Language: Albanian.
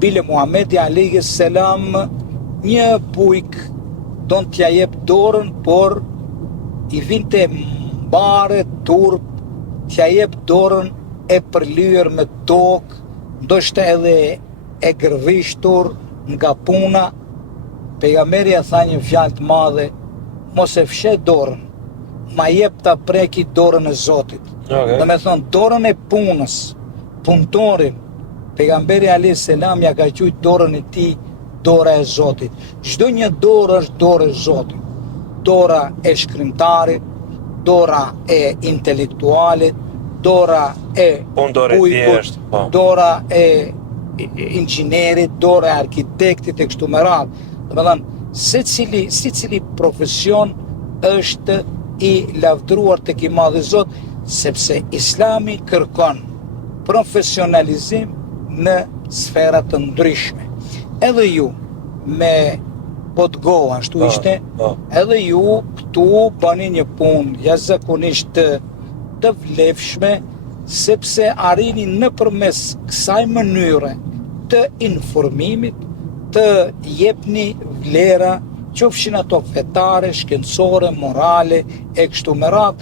Bile Muhamedi alayhi salam një bujk don t'ja jep dorën, por i vinte mbare turp, t'ja jep dorën e përlyer me tokë, ndoshta edhe e gërvishtur nga puna. Pejgamberi tha një fjalë të madhe: mos e fshe dorën, ma jep ta preki dorën e Zotit. Okay. Do me thonë dorën e punës, punëtorin. Pejgamberi alayhis salam ja ka quajtur dorën e tij dora e Zotit. Çdo një dorë është dorë e Zotit. Dora e shkrimtarit, dora e intelektualit, dora e bujkut, dora e inxhinierit, dora e arkitektit e kështu me radhë. Domethënë, secili profesion është i lavdruar tek i Madhi Zot, sepse Islami kërkon profesionalizim në sfera të ndryshme. Edhe ju me podgo, ashtu ishte, edhe ju këtu bëni një punë jashtëzakonisht të vlefshme, sepse arrini nëpërmes kësaj mënyre të informimit të jepni vlera, qofshin ato fetare, shkencore, morale e kështu me radhë.